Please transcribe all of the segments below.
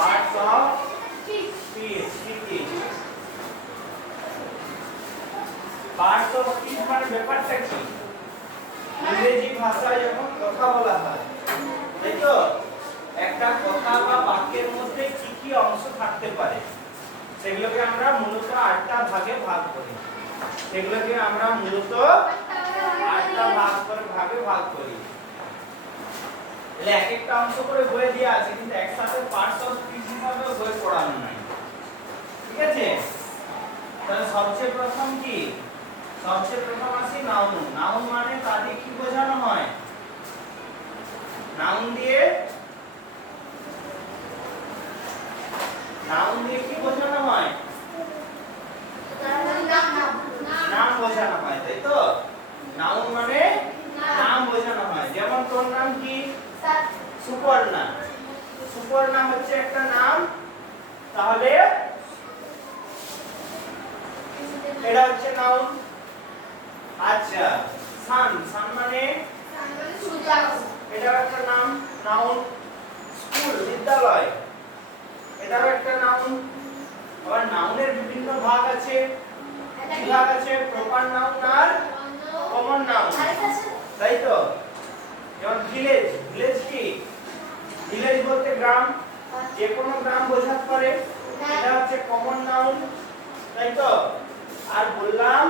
Parts of speech. Speaking. Parts of speech মানে ব্যাপারটা কি? ইংরেজি ভাষায় যখন কথা বলা হয়, তাই তো? একটা কথা বা বাক্যের মধ্যে কি কি অংশ থাকতে পারে সেগুলোকে আমরা মূলত 8টা ভাগে ভাগ করি। সেগুলোকে আমরা মূলত 8টা ভাগে ভাগ করি। এক একটা অংশ করে বইয়ে দেওয়া আছে, কিন্তু একসাথে পার্টস অফ স্পিচ হিসাবে বই পড়ানো নাই। ঠিক আছে? তাহলে সবচেয়ে প্রথম কি? সবচেয়ে প্রথম আসি নাউন। নাউন মানে তাকে কি বোঝানো হয়? নাউন দিয়ে কি বোঝানো হয়? নাম বোঝানো হয়, তাই তো? নাউন মানে নাম বোঝানো হয়। যেমন তোর নাম কি? সুপর্ণা। সুপর্ণা হচ্ছে একটা নাম, তাহলে এটা হচ্ছে নাউন। আচ্ছা, সান। সান মানে এটা একটা নাম, নাউন। স্কুল, বিদ্যালয়, এটাও একটা নাউন। আবার নাউনের বিভিন্ন ভাগ আছে। কি ভাগ আছে? প্রপার নাউন আর কমন নাউন, তাই তো? যেমন ভিলেজ। ভিলেজ কি? ভিলেজ বলতে গ্রাম, যে কোনো গ্রাম বোঝাতে পারে, এটা হচ্ছে কমন নাউন, তাই তো? আর বললাম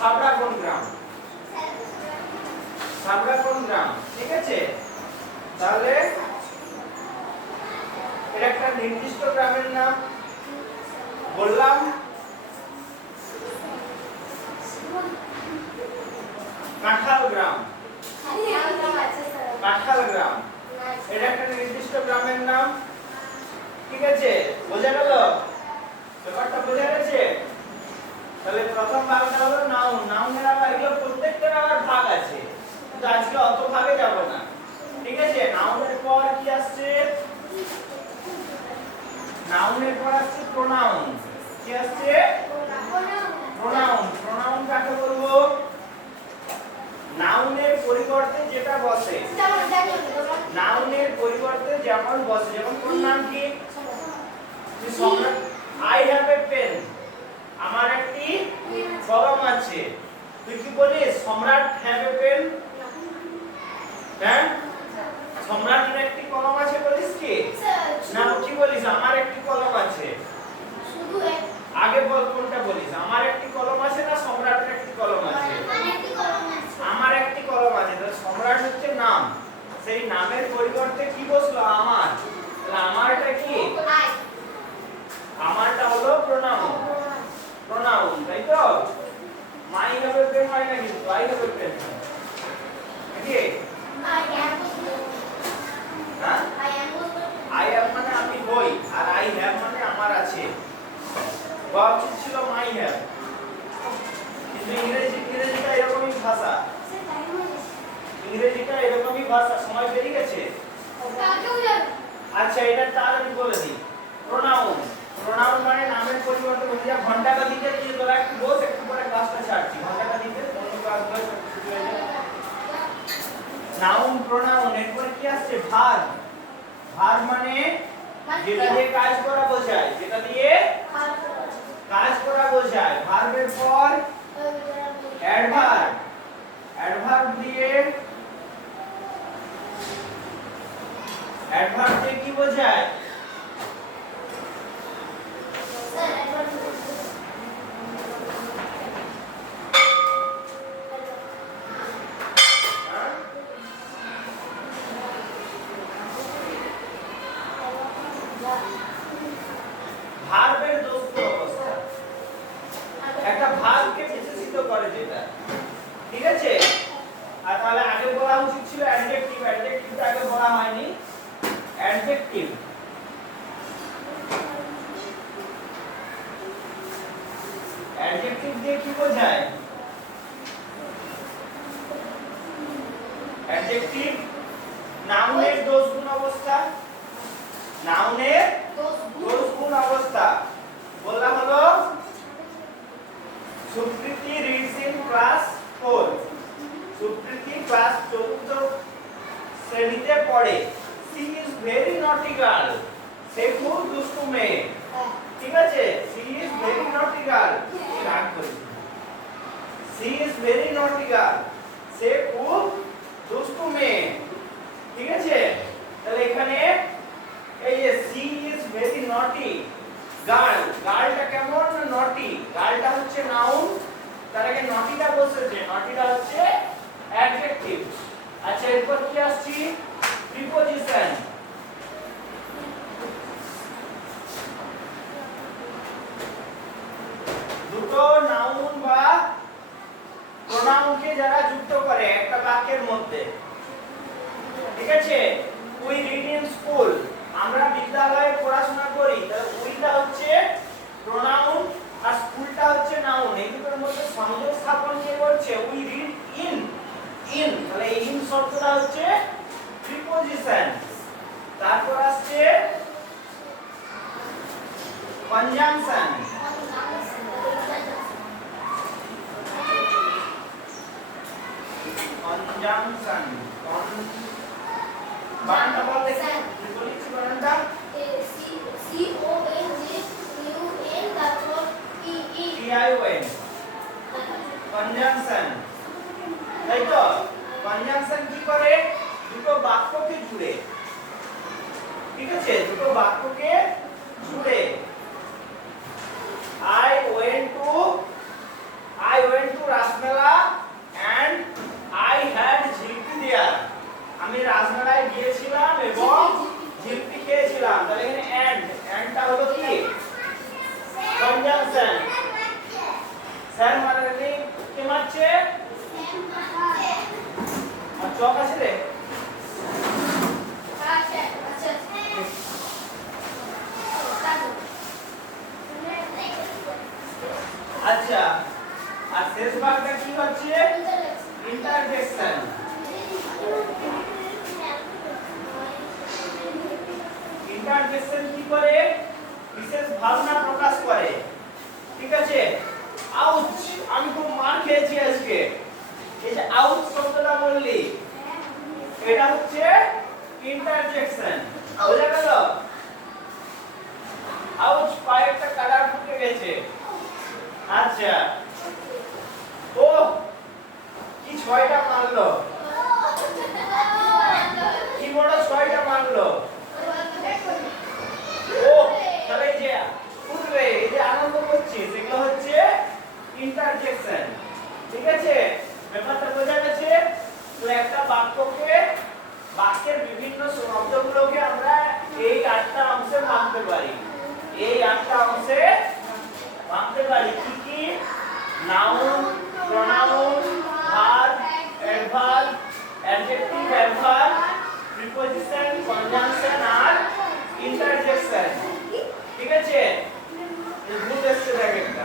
সাবরা কোন গ্রাম? সাবরা কোন গ্রাম? ঠিক আছে? তাহলে এটা একটা নির্দিষ্ট গ্রামের নাম। বললাম কাঁঠাল গ্রাম। কাঁঠাল গ্রাম, এটা একটা নির্দিষ্ট গ্রামের নাম। ঠিক আছে? বোঝা গেল? ব্যাপারটা বোঝা গেছে? তাহলে প্রথম ভাগটা হলো নাউন। নাউনের আবার এগুলো প্রত্যেকটার আবার ভাগ আছে, কিন্তু আজকে অত ভাগে যাব না। ঠিক আছে? নাউনের পর কি আসছে? নাউনের পর আসছে প্রোনাউন। কি আসছে? প্রোনাউন। প্রোনাউন কাকে বলবো? নাউনের পরিবর্তে যেটা বসে। নাউনের পরিবর্তে যেমন বসে, যেমন কোন নাম কি? Samrat. I have a pen. আমার একটি কলম আছে। তুই কি বলিস? সম্রাট হ্যাভ এ পেন? হ্যাঁ, সম্রাটের একটি কলম আছে বলিস কি? না, কি বলিস? আমার একটি কলম আছে। আগে বল কোনটা বলিস? আমার একটি কলম আছে না সম্রাটের একটি কলম আছে? আমার একটি কলম আছে। তাহলে সম্রাট হচ্ছে নাম, সেই নামের পরিবর্তে কি বসলো? আমার। তাহলে আমারটা কি? আমারটা হলো প্রোনাউন। প্রোনাউন, তাই তো? মাই হ্যাভ এ পেন হয় না, কিন্তু আই হ্যাভ এ পেন। ঠিক? হ্যাঁ, আই হ্যাভ মানে আমি হই, আর আই হ্যাভ মানে আমার আছে। বলা উচিত ছিল মাই হ্যাভ, কিন্তু ইংরেজিটা এরকমই ভাষা। ইংরেজিটা এরকমই ভাষা। সময় বেরিয়ে গেছে। আচ্ছা, এটা তার আমি বলে দিই। প্রোনাউন। প্রোনাউন মানে নামের পরিবর্তে বলি। যা ঘন্টাটা দিতে দিয়ে তোরা একটু বস, একটু পরে ক্লাসটা ছাড়ছি। ঘন্টাটা দিতে অন্য ক্লাস বস ছুটি হয়ে যাবে। নাউন, প্রোনাউন, এরপরে কি আসছে? ভার্ব। ভার্ব মানে যেটা দিয়ে কাজ করা বোঝায়, যেটা দিয়ে কাজ করা বোঝায়। ভার্বের পর অ্যাডভার্ব। অ্যাডভার্ব দিয়ে কি বোঝায়? ভার্বের দোষগুণ অবস্থা, একটা ভার্বকে বিশেষিত করে যেটা। ঠিক আছে? আর তাহলে আগে বলা উচিত ছিল অ্যাডজেক্টিভ। অ্যাডজেক্টিভটা আগে বলা হয়নি। অ্যাডজেক্টিভ। অ্যাডজেক্টিভ দিয়ে কি বোঝায়? অ্যাডজেক্টিভ নাউনের দোষগুণ অবস্থা। নাউনের 10 গুণ অবস্থা। বললাম হলো Supriti reads in class 4। Supriti class 4th শ্রেণীতে পড়ে। সি ইজ ভেরি নটি গার্ল। সে খুব দুষ্টু মেয়ে। ঠিক আছে, সি ইজ ভেরি নটি গার্ল। রাগ করেছি। সি ইজ ভেরি নটি গার্ল। সে খুব দুষ্টু মেয়ে। ঠিক আছে, তাহলে এখানে এই যে সি ইজ ভেরি নটি গার্ল, গার্লটা কেমন? নটি। গার্লটা হচ্ছে নাউন, তার আগে নটিটা বসেছে, নটিটা হচ্ছে অ্যাডজেক্টিভ। আচ্ছা, এরপর কি আসছে? প্রিপজিশন। দুটো নাউন বা প্রোনাউনকে যারা যুক্ত করে একটা বাক্যের মধ্যে। ঠিক আছে, উই রিড ইন স্কুল, আমরা বিদ্যালয়ে পড়াশোনা করি। তাহলে উইটা হচ্ছে প্রোনাউন আর স্কুলটা হচ্ছে নাউন। এই দুটোর মধ্যে সংযোগ স্থাপন কে করছে? We read in. ইন, তাহলে ইন শব্দটা হচ্ছে প্রিপজিশন। তারপর আসছে কনজাংশন। কনজাংশন বানানটা বল দেখি, বলিছি বানানটা। C O N J U N তারপর E E T I O N. Conjunction, তাই তো? কনজাংশন কি করে? দুটো বাক্যকে জুড়ে। ঠিক আছে, দুটো বাক্যকে জুড়ে। I went to Rasmela and I had ঝিলপি there. আমি রাসমেলায় গিয়েছিলাম এবং ঝিলপি খেয়েছিলাম। তাহলে এখানে and টা হলো কি? কনজাংশন। স্যার মারানি কে মারছে? আর চক আছে রে? আচ্ছা আচ্ছা আচ্ছা, আর শেষ ভাগটা কি হচ্ছে? ইন্টারজেকশন। ইন্টারজেকশন কি করে? বিশেষ ভাবনা প্রকাশ করে। ঠিক আছে, আউচ, আমি খুব মার খেয়েছি আজকে। এই যে আউচ শব্দটা বললি, এটা হচ্ছে ইন্টারজেকশন। বোঝা গেল? আউচ, পায়ে একটা কালার ফুটে গেছে। আচ্ছা, ও কি 6টা মারলো, কি বড় 6টা মারলো। ও তাহলে যে ফুটবে, এই যে আনন্দ করছি, সেগুলো হচ্ছে ইন্টারজেকশন। ঠিক আছে, ব্যাপারটা বোঝা গেছে? তো একটা বাক্যকে, বাক্যের বিভিন্ন শব্দগুলোকে আমরা এই 8টা অংশে ভাঙতে পারি। এই 8টা অংশে ভাঙতে পারি। কি কি? Noun, pronoun, verb, adverb, adjective, adverb, preposition, conjunction আর ইন্টারজেকশন। ঠিক আছে, এই ভুল এসছে দেখ একটা।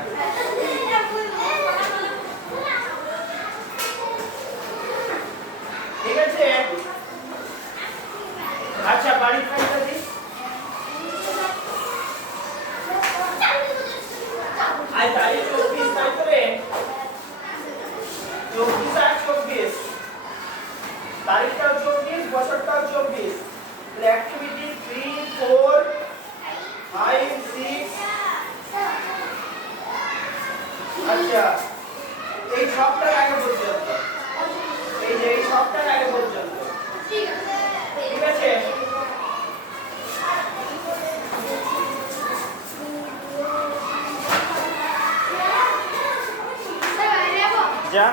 ঠিক আছে, আচ্ছা বাড়ি খাইতে দিস। আজ তারিখ 24 তাই তো রে? 24 আর 24, তারিখটাও 24, বছরটাও 24। তাহলে অ্যাক্টিভিটি 3, 4, 5, 6। আচ্ছা, এই সপ্তাহ আগে পর্যন্ত, এই যে এই সপ্তাহ আগে পর্যন্ত। ঠিক আছে, যা